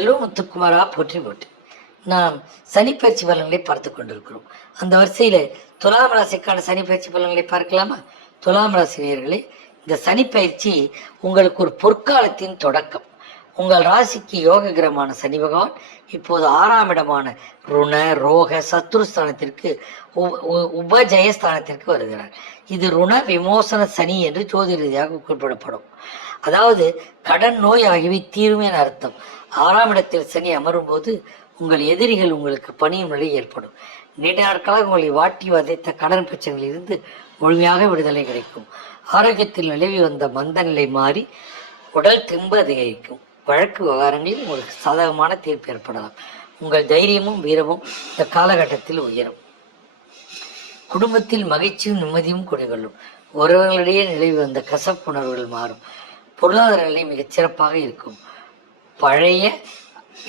Yellow முத்துக்குமாரா போற்றி போற்றி. நாம் சனிப்பயிற்சி பலன்களை பார்த்து கொண்டிருக்கிறோம். அந்த வரிசையில் துலாம் ராசிக்கான சனிப்பயிற்சி பலன்களை பார்க்கலாமா? துலாம் ராசினியர்களே, இந்த சனிப்பயிற்சி உங்களுக்கு ஒரு பொற்காலத்தின் தொடக்கம். உங்கள் ராசிக்கு யோக கிரகமான சனி பகவான் இப்போது 6ஆம் இடமான ருண ரோக சத்ருஸ்தானத்திற்கு உபஜயஸ்தானத்திற்கு வருகிறார். இது ருண விமோசன சனி என்று ஜோதி ரீதியாக குறிப்பிடப்படும். அதாவது கடன் நோய் ஆகியவை தீரும் என அர்த்தம். 6ஆம் இடத்தில் சனி அமரும் போது உங்கள் எதிரிகள் உங்களுக்கு பணியும் நிலை ஏற்படும். நீண்ட நாட்களாக உங்களை வாட்டி வதைத்த கடன் பிரச்சனைகளிலிருந்து முழுமையாக விடுதலை கிடைக்கும். ஆரோக்கியத்தில் நிலவி வந்த மந்த நிலை மாறி உடல் தெம்பு அதிகரிக்கும். வழக்கு விவகாரங்களில் உங்களுக்கு சாதகமான தீர்ப்பு ஏற்படலாம். உங்கள் தைரியமும் வீரமும் இந்த காலகட்டத்தில் உயரும். குடும்பத்தில் மகிழ்ச்சியும் நிம்மதியும் குடிகொள்ளும். உறவுகளிடையே நிலவி வந்த கசப்புணர்வுகள் மாறும். பொருளாதார நிலை மிகச் சிறப்பாக இருக்கும். பழைய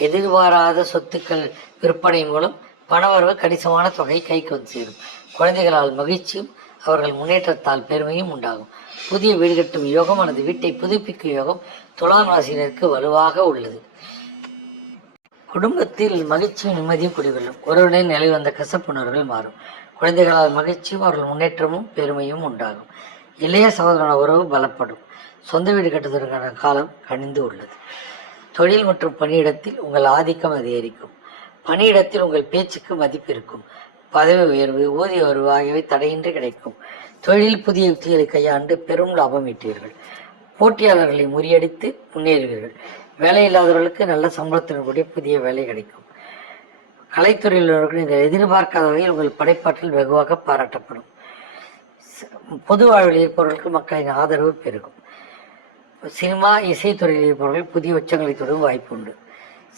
எதிர்பாராத சொத்துக்கள் விற்பனை மூலம் பணவரவு கணிசமான தொகை கைக்கு வந்து சேரும். குழந்தைகளால் மகிழ்ச்சியும் அவர்கள் முன்னேற்றத்தால் பெருமையும் உண்டாகும். புதிய வீடு கட்டும் யோகம் அல்லது வீட்டை புதுப்பிக்கும் யோகம் துலாம் ராசினருக்கு வலுவாக உள்ளது. குடும்பத்தில் மகிழ்ச்சியும் நிம்மதியும் குடிகொள்ளும். ஒருவருடன் நிலை வந்த கசப்புணர்வுகள் மாறும். குழந்தைகளால் மகிழ்ச்சியும் அவர்கள் முன்னேற்றமும் பெருமையும் உண்டாகும். இளைய சகோதரன உறவு பலப்படும். சொந்த வீடு கட்டுவதற்கான காலம் கனிந்து உள்ளது. தொழில் மற்றும் பணியிடத்தில் உங்கள் ஆதிக்கம் அதிகரிக்கும். பணியிடத்தில் உங்கள் பேச்சுக்கு மதிப்பு இருக்கும். பதவி உயர்வு, ஊதிய உயர்வு ஆகியவை தடையின்றி கிடைக்கும். தொழிலில் புதிய யுக்திகளை கையாண்டு பெரும் லாபம் ஈட்டுவீர்கள். போட்டியாளர்களை முறியடித்து முன்னேறுவீர்கள். வேலை இல்லாதவர்களுக்கு நல்ல சம்பளத்தின் கூடிய புதிய வேலை கிடைக்கும். கலைத்துறையில் உள்ளவர்கள் நீங்கள் எதிர்பார்க்காத வகையில் உங்கள் படைப்பாற்றல் வெகுவாக பாராட்டப்படும். பொது வாழ்வில் இருப்பவர்களுக்கு மக்களின் ஆதரவு பெருகும். சினிமா இசைத்துறையில் இருப்பவர்கள் புதிய உச்சங்களை தொடும் வாய்ப்பு உண்டு.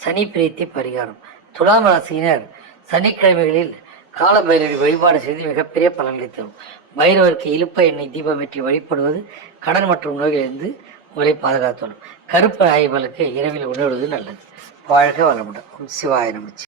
சனி பிரீத்தி பரிகாரம். துலாம் ராசியினர் சனிக்கிழமைகளில் கால பைரவரை வழிபாடு செய்து மிகப்பெரிய பலன்களை தரும். பைரவருக்கு இழுப்ப எண்ணெய் தீபம் ஏற்றி வழிபடுவது கடன் மற்றும் நோய்களிலிருந்து உங்களை பாதுகாத்துள்ளோம். கருப்பு ஆய்வுகளுக்கு இரவில் உணவுவது நல்லது. வாழ்க வளமுடன். சிவாய நமச்சி.